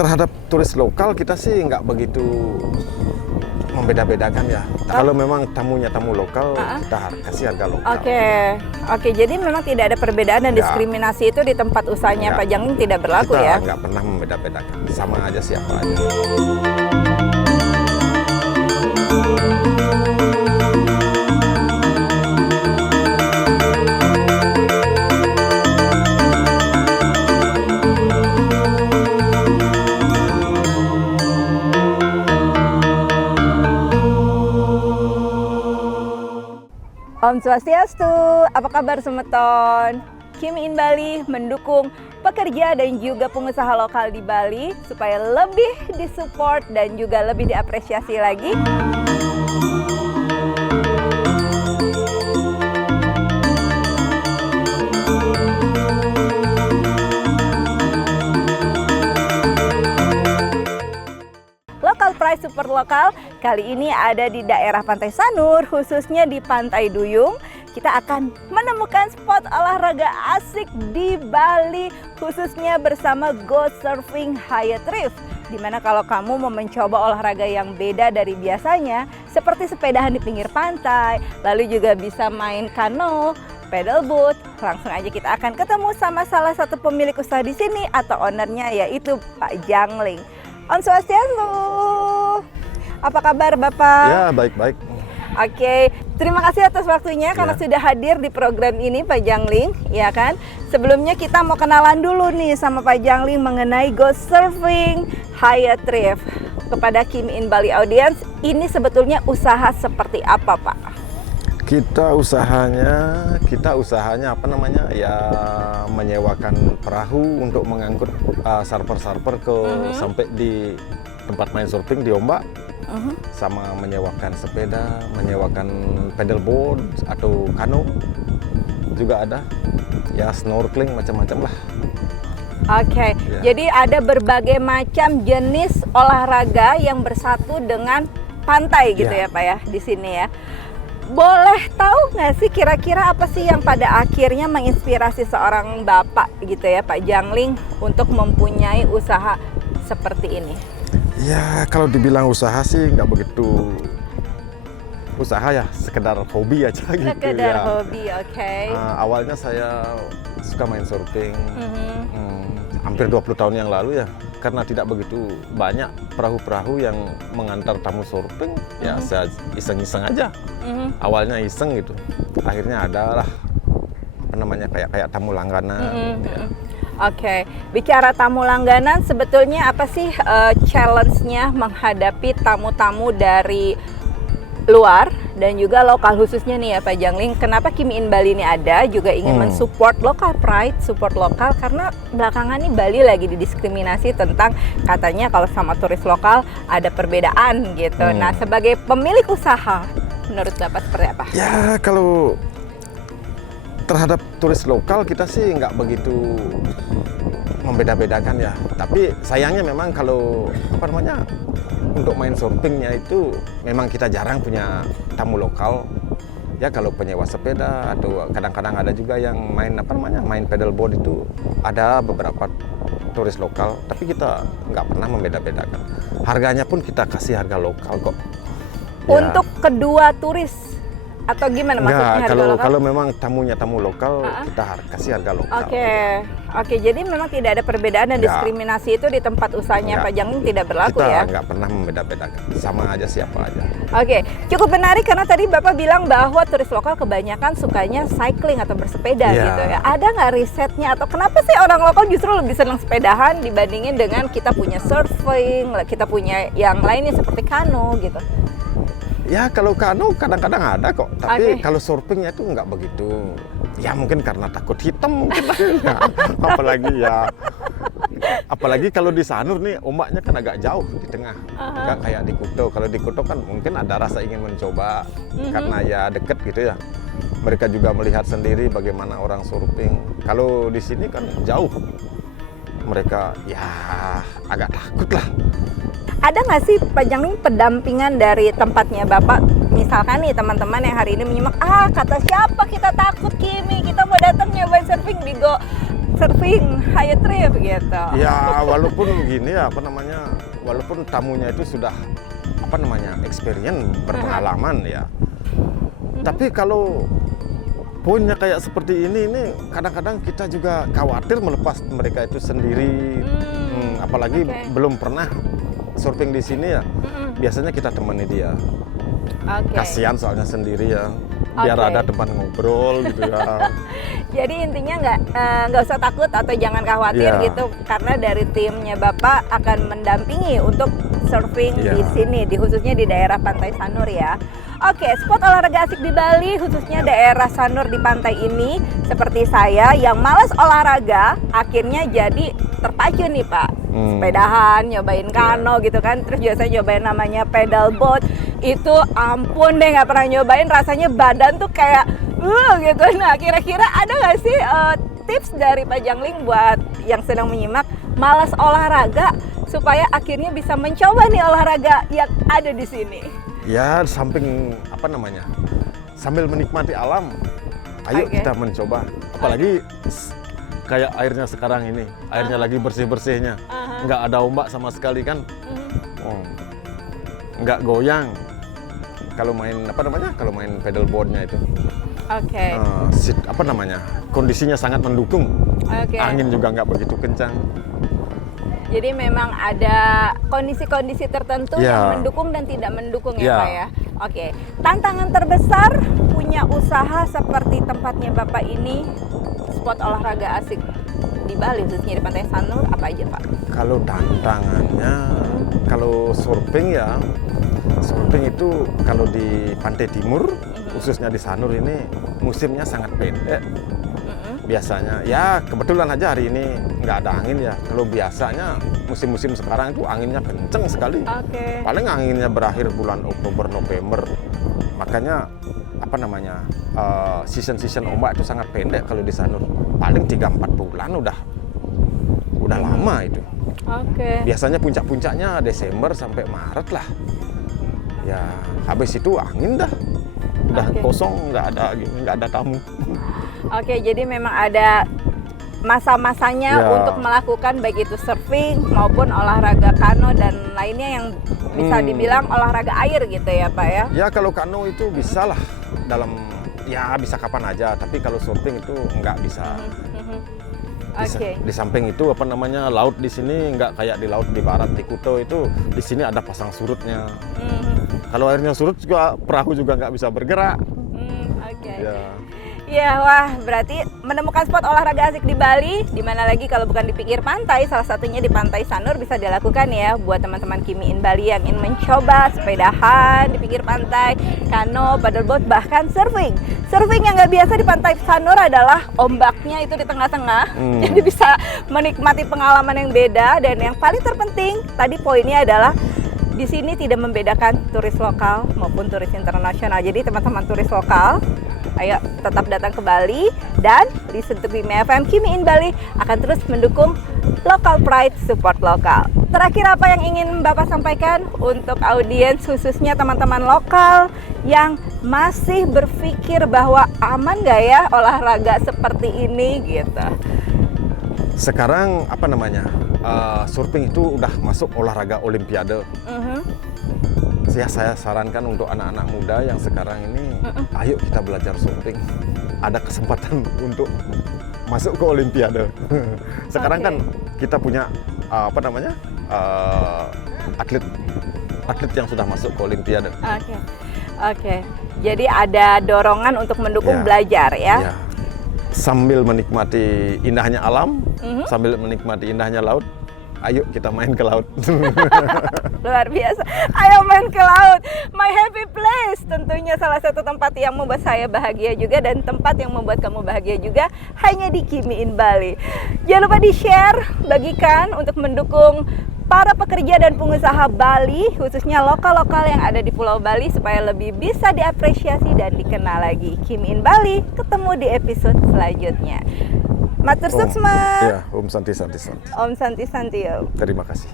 terhadap turis lokal kita sih nggak begitu membeda-bedakan ya. Kalau memang tamunya tamu lokal, kita kasih harga lokal. Oke. Jadi memang tidak ada perbedaan dan diskriminasi itu di tempat usahanya Pak Jangling tidak berlaku kita ya? Nggak pernah membeda-bedakan, sama aja siapa aja. Om Swastiastu, apa kabar Semeton? Kimi in Bali mendukung pekerja dan juga pengusaha lokal di Bali supaya lebih disupport dan juga lebih diapresiasi lagi. Local Price Super Lokal kali ini ada di daerah Pantai Sanur, khususnya di Pantai Duyung. Kita akan menemukan spot olahraga asik di Bali, khususnya bersama Go Surfing Hyatt Reef. Dimana kalau kamu mau mencoba olahraga yang beda dari biasanya, seperti sepedahan di pinggir pantai, lalu juga bisa main kano, paddleboat, langsung aja kita akan ketemu sama salah satu pemilik usaha di sini atau ownernya, yaitu Pak Jangling. Om Swastiastu, apa kabar Bapak? Ya, baik-baik. Oke, terima kasih atas waktunya karena sudah hadir di program ini Pak Jangling, ya kan? Sebelumnya kita mau kenalan dulu nih sama Pak Jangling mengenai Go Surfing Hyatt Reef. Kepada Kimi in Bali Audience, ini sebetulnya usaha seperti apa Pak? Kita usahanya apa namanya ya, menyewakan perahu untuk mengangkut surfer-surfer ke sampai di tempat main surfing di ombak, sama menyewakan sepeda, menyewakan paddleboard atau kano juga ada, ya snorkeling macam-macam lah. Oke, jadi ada berbagai macam jenis olahraga yang bersatu dengan pantai gitu ya Pak ya di sini ya. Boleh tahu nggak sih kira-kira apa sih yang pada akhirnya menginspirasi seorang bapak gitu ya Pak Jangling untuk mempunyai usaha seperti ini? Ya kalau dibilang usaha sih nggak begitu usaha ya, sekedar hobi aja gitu. Sekedar ya. hobi, oke. Awalnya saya suka main surfing, hampir 20 tahun yang lalu ya. Karena tidak begitu banyak perahu-perahu yang mengantar tamu surfing, ya saya iseng-iseng aja. Awalnya iseng gitu, akhirnya ada lah apa namanya kayak tamu langganan. Ya. Oke, bicara tamu langganan, sebetulnya apa sih challenge-nya menghadapi tamu-tamu dari luar dan juga lokal, khususnya nih ya Pak Jangling, kenapa Kimi in Bali ini ada juga ingin mensupport local pride, support lokal, karena belakangan nih Bali lagi didiskriminasi tentang katanya kalau sama turis lokal ada perbedaan gitu. Nah sebagai pemilik usaha, menurut Bapak seperti apa? Ya kalau terhadap turis lokal kita sih nggak begitu membeda-bedakan ya, tapi sayangnya memang kalau apa namanya untuk main surfingnya itu memang kita jarang punya tamu lokal ya. Kalau penyewa sepeda atau kadang-kadang ada juga yang main apa namanya main paddleboard, itu ada beberapa turis lokal, tapi kita nggak pernah membeda-bedakan. Harganya pun kita kasih harga lokal kok ya. Untuk kedua turis atau gimana maksudnya harga lokal? Kalau memang tamunya tamu lokal, kita kasih harga lokal. Oke, jadi memang tidak ada perbedaan dan diskriminasi itu di tempat usahanya Pak Jangling tidak berlaku ya? Kita nggak pernah membeda-bedakan, sama aja siapa aja. Oke, cukup menarik karena tadi Bapak bilang bahwa turis lokal kebanyakan sukanya cycling atau bersepeda gitu ya. Ada nggak risetnya atau kenapa sih orang lokal justru lebih senang sepedahan dibandingin dengan kita punya surfing, kita punya yang lainnya seperti kano gitu? Ya kalau kano kadang-kadang ada kok, tapi kalau surfingnya itu nggak begitu. Ya mungkin karena takut hitam mungkin. Apalagi kalau di Sanur nih ombaknya kan agak jauh di tengah, nggak kayak di Kuto. Kalau di Kuto kan mungkin ada rasa ingin mencoba karena ya deket gitu ya. Mereka juga melihat sendiri bagaimana orang surfing. Kalau di sini kan jauh, mereka ya agak takut lah. Ada nggak sih Pak Jangling pendampingan dari tempatnya Bapak? Misalkan nih teman-teman yang hari ini menyimak, kata siapa kita takut Kimi, kita mau datang nyobain surfing di Go surfing, hayo trip gitu. Ya walaupun gini ya walaupun tamunya itu sudah experience, berpengalaman ya. Tapi kalau poinnya kayak seperti ini kadang-kadang kita juga khawatir melepas mereka itu sendiri. Apalagi belum pernah surfing di sini ya. Biasanya kita temani dia. Kasihan soalnya sendiri ya. Biar ada tempat ngobrol gitu ya. Jadi intinya nggak usah takut atau jangan khawatir gitu, karena dari timnya Bapak akan mendampingi untuk surfing di sini, khususnya di daerah Pantai Sanur ya. Oke, spot olahraga asik di Bali, khususnya daerah Sanur di pantai ini, seperti saya yang malas olahraga, akhirnya jadi terpacu nih Pak. Sepedahan, nyobain kano gitu kan, terus juga saya nyobain namanya pedal boat. Itu ampun deh, nggak pernah nyobain, rasanya badan tuh kayak gitu. Nah, kira-kira ada nggak sih tips dari Pak Jangling buat yang sedang menyimak malas olahraga supaya akhirnya bisa mencoba nih olahraga yang ada di sini? Ya, samping sambil menikmati alam, ayo kita mencoba. Apalagi kayak airnya sekarang ini, airnya lagi bersih-bersihnya, nggak ada ombak sama sekali kan, nggak goyang. Kalau main kalau main pedal boardnya itu, kondisinya sangat mendukung. Angin juga nggak begitu kencang. Jadi memang ada kondisi-kondisi tertentu yang mendukung dan tidak mendukung ya Pak ya. Oke, tantangan terbesar punya usaha seperti tempatnya Bapak ini, spot olahraga asik di Bali, khususnya di Pantai Sanur, apa aja Pak? Kalau tantangannya, kalau surfing itu kalau di Pantai Timur, khususnya di Sanur ini musimnya sangat pendek. Biasanya ya kebetulan aja hari ini nggak ada angin ya. Kalau biasanya musim-musim sekarang itu anginnya kenceng sekali. Paling anginnya berakhir bulan Oktober November. Makanya season ombak itu sangat pendek kalau di Sanur. Paling 3-4 bulan udah lama itu. Biasanya puncak-puncaknya Desember sampai Maret lah. Ya habis itu angin dah. Udah kosong, nggak ada tamu. Jadi memang ada masa-masanya untuk melakukan baik itu surfing maupun olahraga kano dan lainnya yang bisa dibilang olahraga air gitu ya Pak ya? Ya kalau kano itu bisa lah bisa kapan aja, tapi kalau surfing itu nggak bisa. Di samping itu laut di sini nggak kayak di laut di barat di Kuto itu, di sini ada pasang surutnya. Kalau airnya surut juga perahu juga nggak bisa bergerak. Ya, wah, berarti menemukan spot olahraga asik di Bali, di mana lagi kalau bukan di pinggir pantai, salah satunya di Pantai Sanur bisa dilakukan ya buat teman-teman Kimi in Bali yang ingin mencoba sepedahan di pinggir pantai, kano, paddleboard, bahkan surfing. Surfing yang nggak biasa di Pantai Sanur adalah ombaknya itu di tengah-tengah, jadi bisa menikmati pengalaman yang beda, dan yang paling terpenting tadi poinnya adalah di sini tidak membedakan turis lokal maupun turis internasional. Jadi teman-teman turis lokal, ayo tetap datang ke Bali dan listen to Kimi FM. Kimi in Bali akan terus mendukung local pride, support lokal. Terakhir, apa yang ingin Bapak sampaikan untuk audiens, khususnya teman-teman lokal yang masih berpikir bahwa aman nggak ya olahraga seperti ini gitu? Sekarang surfing itu udah masuk olahraga olimpiade. Saya sarankan untuk anak-anak muda yang sekarang ini, ayo kita belajar surfing. Ada kesempatan untuk masuk ke olimpiade. Sekarang kan kita punya atlet yang sudah masuk ke olimpiade. Jadi ada dorongan untuk mendukung belajar ya. Sambil menikmati indahnya alam, sambil menikmati indahnya laut, ayo kita main ke laut. Luar biasa, ayo main ke laut. My happy place, tentunya salah satu tempat yang membuat saya bahagia juga, dan tempat yang membuat kamu bahagia juga hanya di Kimi in Bali. Jangan lupa di-share, bagikan untuk mendukung para pekerja dan pengusaha Bali, khususnya lokal-lokal yang ada di Pulau Bali, supaya lebih bisa diapresiasi dan dikenal lagi. Kimi in Bali, ketemu di episode selanjutnya. Matur suksma. Om Santi. Om Santi. Terima kasih.